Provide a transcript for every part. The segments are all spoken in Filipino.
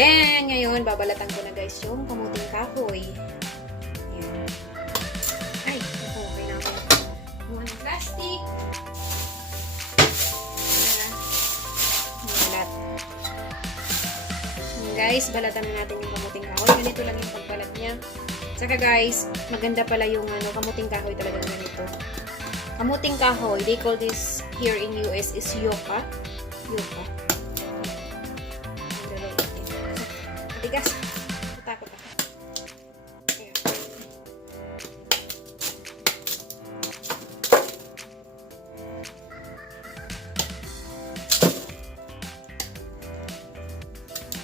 Then, ngayon, babalatan ko na guys yung kamuting kahoy. Ayan. Ay, ako, okay na ako. Kuha ng plastic. Balat. Guys, balatan na natin yung kamuting kahoy. Ganito lang yung pagbalat niya. Saka guys, maganda pala yung kamuting kahoy talagang ganito. Kamuting kahoy, they call this here in US is yucca. Yucca. Matigas. Natakot ako. Ayan.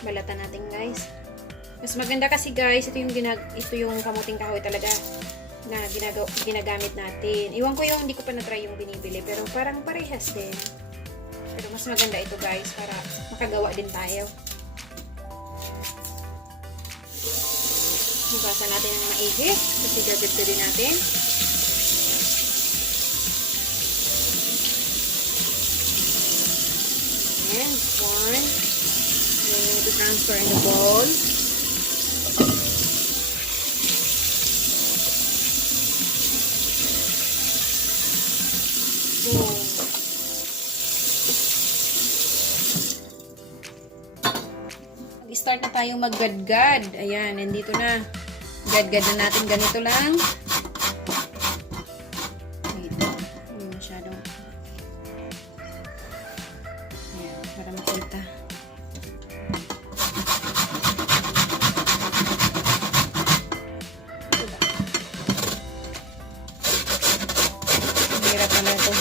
Balatan natin guys. Mas maganda kasi guys, ito yung kamuting kahoy talaga na ginagamit natin. Iwan ko yung hindi ko pa na-try yung binibili, pero parang parehas din. Pero mas maganda ito guys para makagawa din tayo. Hugasan natin ng maigi kasi gagawin din natin. And one. Then you need to transfer in the bowl. Boom. Mag-start na tayong maggadgad. Ayan, nandito na. Gadgad na natin. Ganito lang. Dito. Hindi masyadong. Ayan, para makita. Hirap na ito.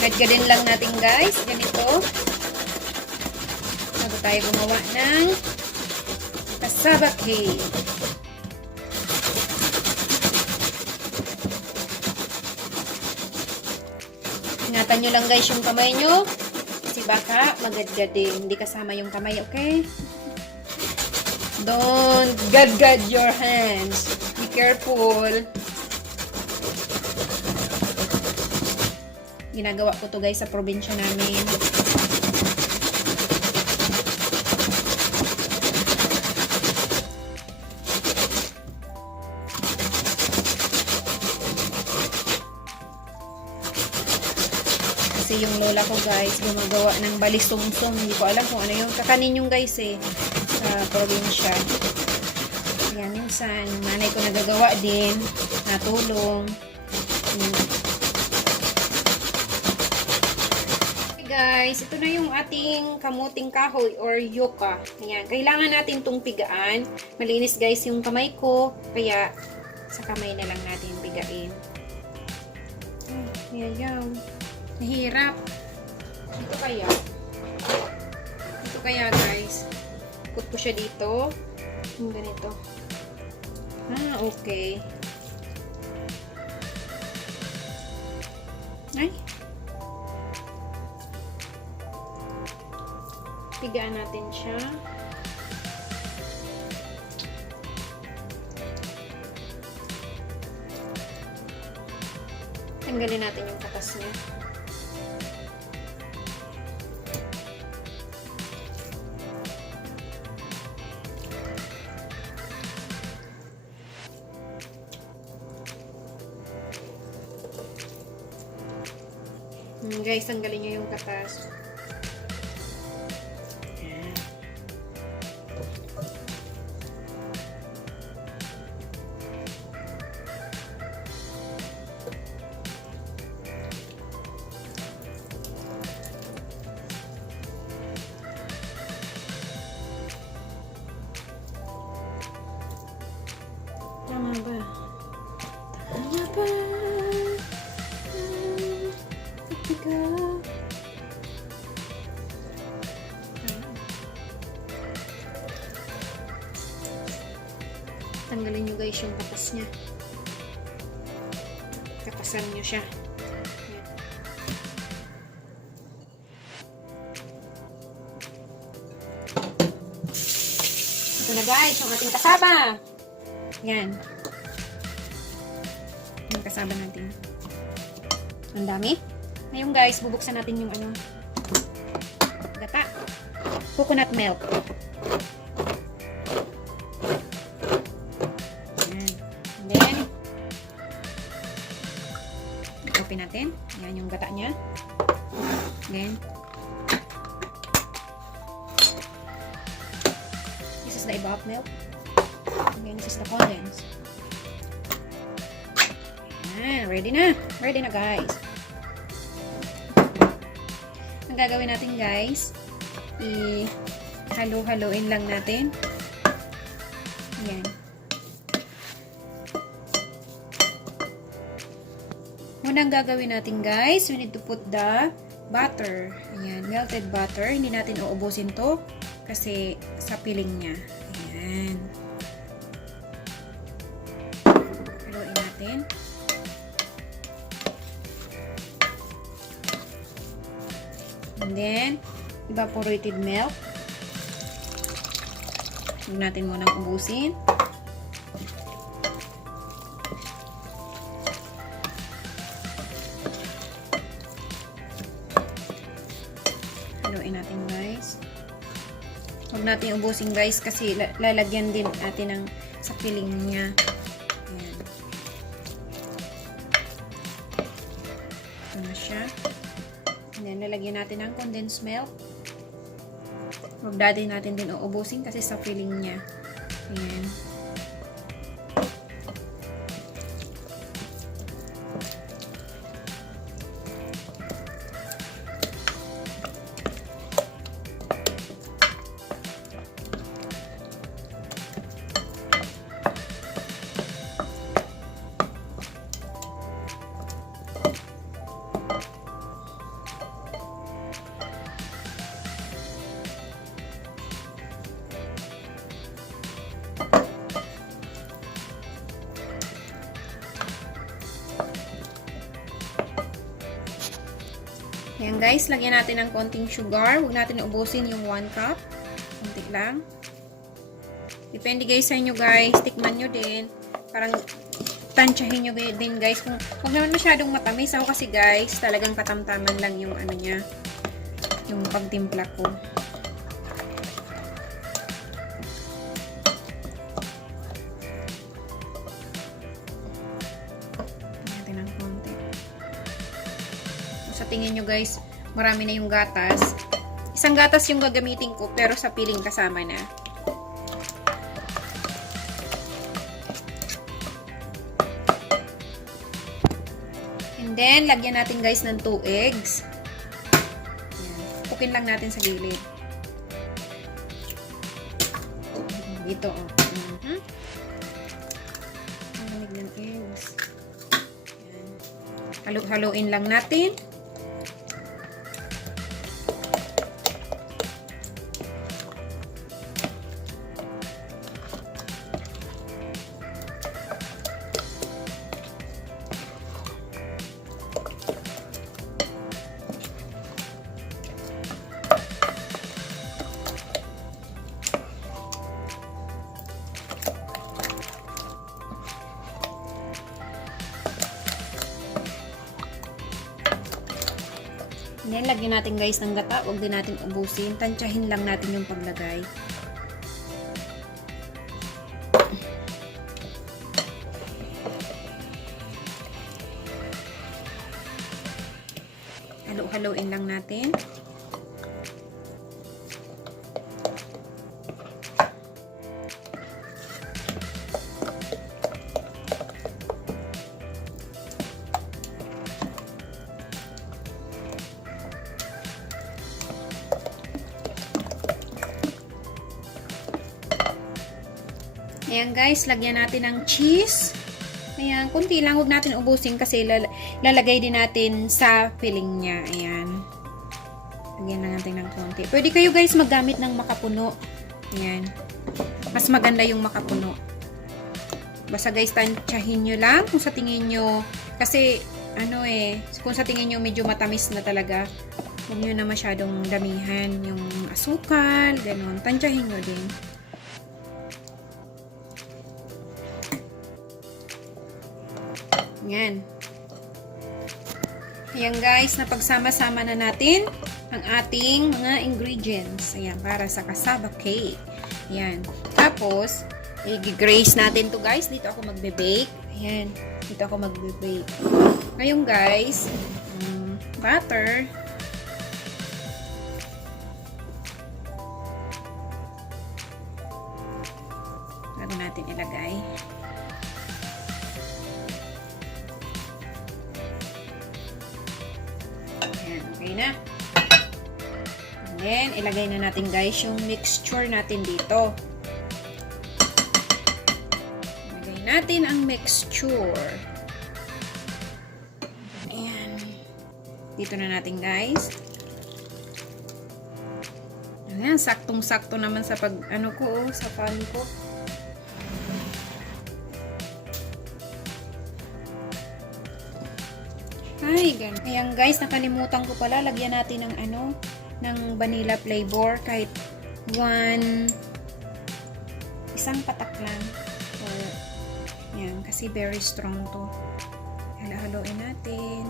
Gadgadin lang natin guys, ganito. Bago tayo gumawa ng cassava cake. Ingatan nyo lang guys yung kamay nyo. Kasi baka magadgadin. Hindi kasama yung kamay, okay? Don't gadgad your hands. Be careful. Ginagawa ko to guys sa probinsya namin. Kasi yung lola ko guys, gumagawa ng balisungsong. Hindi ko alam kung ano yung kakanin yung guys sa probinsya. Ayan, minsan, nanay ko nagagawa din. Natulong. Guys, ito na yung ating kamuting kahoy or yucca. Ayan, kailangan natin itong pigaan. Malinis guys yung kamay ko, kaya sa kamay na lang natin pigain. Ayan. Nahirap. Ito kaya guys. Ikot ko siya dito. Yung ganito. Okay. Ay. Pigaan natin siya. Tanggalin natin yung katas niya. Guys, tanggalin nyo yung katas. Tama ba? Tama ba? Tanggalin nyo guys yung kapas niya. Kapasan nyo siya. Ito na guys, yung ating kasama. Yan. cassava natin. Ang dami. Ngayon guys, bubuksan natin yung gata. Coconut milk. Ayan. And then, open natin. Ayan yung gata niya. Then, this is the evap milk. Again, this is the condensed. Ayan, ready na. Ready na guys. Ang gagawin natin guys, i-halo-haloin lang natin. Ayan. Unang gagawin natin guys, we need to put the butter. Ayan, melted butter. Hindi natin uubusin to kasi sa piling niya. Ayan. Haluin natin. And then, evaporated milk. Huwag natin munang ubusin. Haluin natin guys. Huwag natin ubusin guys kasi lalagyan din natin ng sa filling niya. Ayan. Ito na siya. And then, lalagyan natin ng condensed milk. Huwag natin din uubusin kasi sa filling niya. Ayan. Ayan guys, lagyan natin ng konting sugar. Huwag natin ubusin yung 1 cup. Konti lang. Depende guys sa inyo guys. Tikman nyo din. Parang tansyahin nyo din guys. Huwag naman masyadong matamis. Ako kasi guys, talagang katamtaman lang yung ano niya. Yung pagtimpla ko. Sa tingin nyo guys, marami na yung gatas. Isang gatas yung gagamitin ko, pero sa piling kasama na. And then, lagyan natin guys ng 2 eggs. Cookin lang natin sa gilid. Dito, oh. Ang lamig ng eggs. Halo-haloin lang natin. Then, lagyan natin guys ng gata. Huwag din natin ubusin. Tansyahin lang natin yung paglagay. Halo-haloin lang natin. Ayan guys, lagyan natin ng cheese. Ayan, kunti lang. Huwag natin ubusin kasi lalagay din natin sa filling niya. Ayan. Lagyan na natin ng konti. Pwede kayo guys maggamit ng makapuno. Ayan. Mas maganda yung makapuno. Basta guys, tansyahin nyo lang kung sa tingin nyo. Kasi, kung sa tingin nyo medyo matamis na talaga, huwag nyo na masyadong damihan yung asukal, ganun. Tansyahin nyo din. Yan. Ayan guys, napagsama-sama na natin ang ating mga ingredients. Ayan, para sa cassava cake. Ayan. Tapos, i-grace natin to guys. Dito ako magbe-bake. Ayan. Dito ako magbe-bake. Ngayon guys, butter. Bago natin ilagay. Ayan, okay na. And then, ilagay na natin guys yung mixture natin dito. Ilagay natin ang mixture. Ayan. Dito na natin guys. Ayan, saktong-sakto naman sa sa pan ko. Ay, ganun. Ayan guys, nakalimutan ko pala. Lagyan natin ng ng vanilla flavor. Kahit isang patak lang. Or, ayan, kasi very strong to. Halo-haloin natin.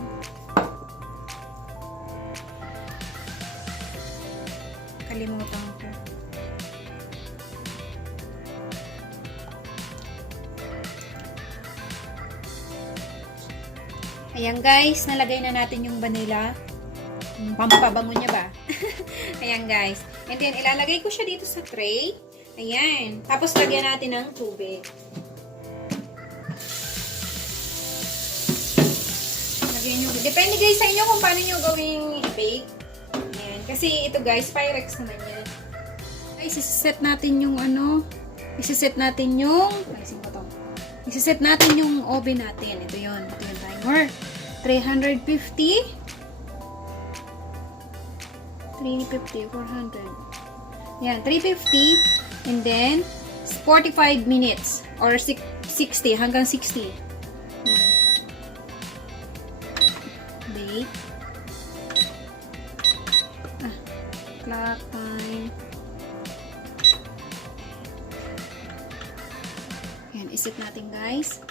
Kalimutan ko. Ayan guys, nalagay na natin yung vanilla. Pampabango niya ba? Ayan guys. And then, ilalagay ko siya dito sa tray. Ayan. Tapos, lagyan natin ng tubig. Lagyan nyo. Depende guys sa inyo kung paano nyo gawing i-bake. Ayan. Kasi ito guys, Pyrex naman yan. Guys, isiset natin yung isiset natin yung isiset natin yung oven natin. Ito yun. Ito yung timer. 350 400. Yan, 350 and then 45 minutes or 60 hanggang 60. Bake. Clock time. Yan, iset natin guys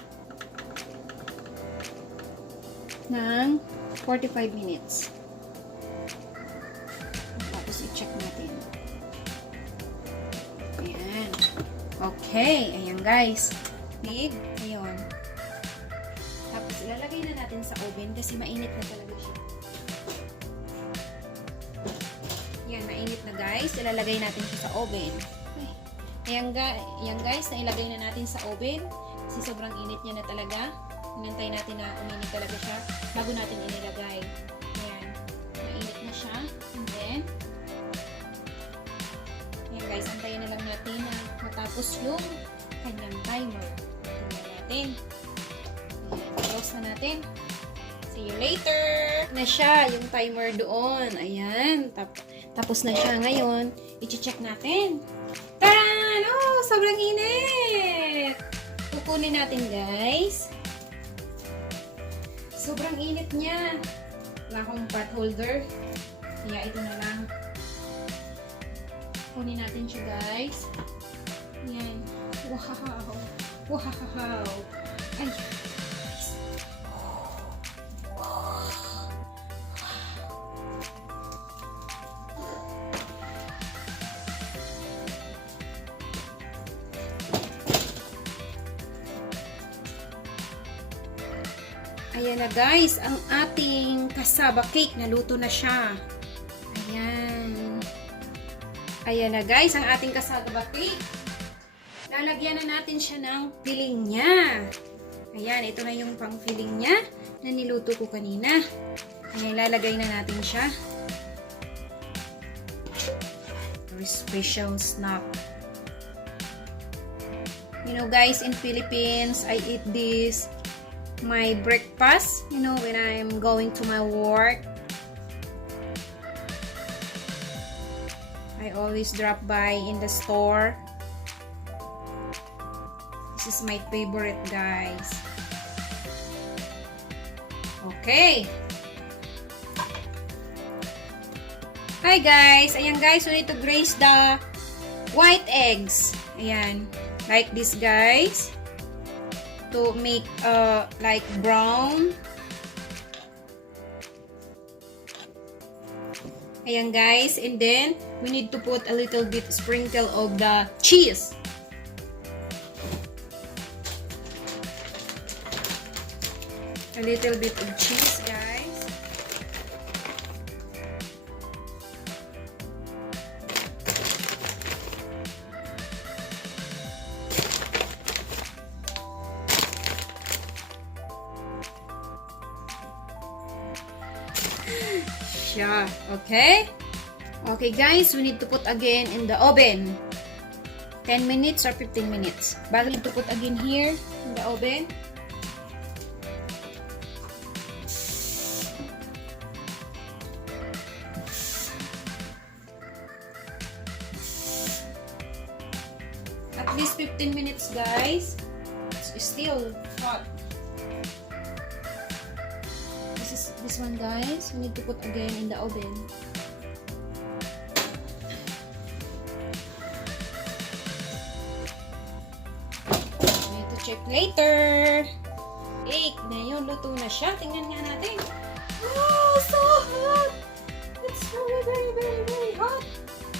ng 45 minutes. Tapos i-check natin. Ayan. Okay. Ayan guys. Big. Ayan. Tapos ilalagay na natin sa oven kasi mainit na talaga siya. Ayan. Mainit na guys. Ilalagay natin siya sa oven. Ayan guys. Nailagay na natin sa oven kasi sobrang init niya na talaga. Hinantay natin na uminit talaga siya bago natin inilagay. Ayan. Mainit na siya. And then, ayan guys, antayin na lang natin na matapos yung kanyang timer. Tingnan natin. Ayan. Close na natin. See you later! Na siya, yung timer doon. Ayan. Tapos na siya ngayon. I-check natin. Taran! Oh, sobrang init! Kukunin natin guys. Sobrang init niya. Wala akong pot holder. Kaya ito na lang. Kunin natin siya guys. Ayan. Wow. Wow. Ay. Guys. Ayan na guys, ang ating cassava cake, naluto na siya. Ayan. Ayan na guys, ang ating cassava cake. Lalagyan na natin siya ng filling niya. Ayan, ito na yung pang filling niya na niluto ko kanina. Ayan, lalagay na natin siya. Very special snack. You know guys, in Philippines, I eat this my breakfast, you know, when I'm going to my work. I always drop by in the store. This is my favorite guys. Okay. Hi guys. Ayan guys, we need to grace the white eggs. Ayan. Like this guys. to make like brown. Ayan guys, and then we need to put a little bit sprinkle of the cheese. A little bit of cheese, guys. Yeah, okay. Okay guys, we need to put again in the oven. 10 minutes or 15 minutes. But we need to put again here in the oven. At least 15 minutes guys. It's still hot. This one guys, we need to put again in the oven. We need to check later. Cake na yun, luto na siya. Tingnan nga natin. Oh, so hot! It's very, very, very, very hot.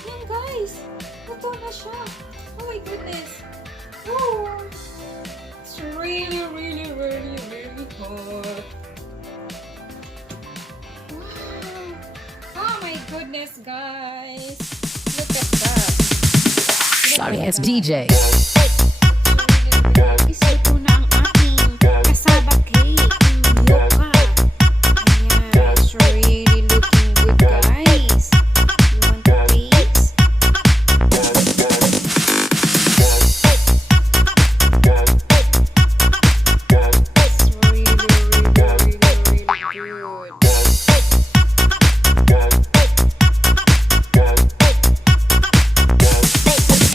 Yan guys, luto na siya. Oh my goodness. Oh, it's really, really, really, really hot. Goodness guys, look at that. Sorry, it's DJ. Ito na ang ating cassava cake. Yoka. Ayan, it's really looking good guys. You want to taste? It's really, really, really, really good.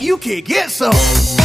You can get some.